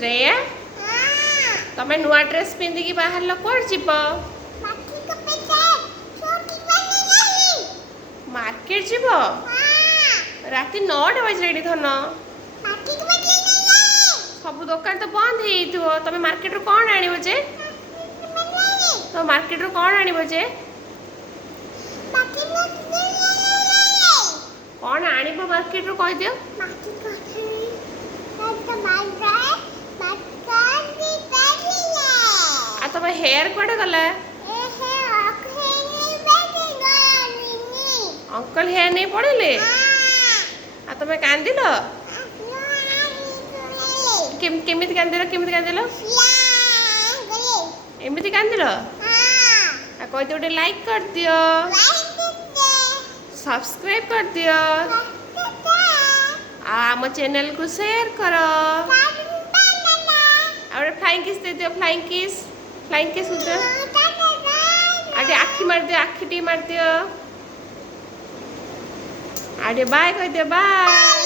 श्रेया तमे नुआ ड्रेस पिंधिकी बाहर लो कोड जीव मार्केट जीव राति 9टा बजले धन सब दुकान तो बंद हो तमे मार्केट रो कौन आनिबो जे तो मार्केट रो कौन आनिबो जे कौन आनिबो मार्केट रो कह दियो आ तमे हेयर कोडे गला अंकल हेयर नहीं पड़े आ तमे कांदिलो केमिति कांदिलो एमिति कांदिलो आ कोई तो लाइक कर दियो सब्सक्राइब कर दियो आम चैनल को शेयर करो और फ्लाइंग किस दे दियो फ्लाइंग किस उधर आगे आखी मार दियो आखी टी मार दियो आगे बाय कह दियो बाय।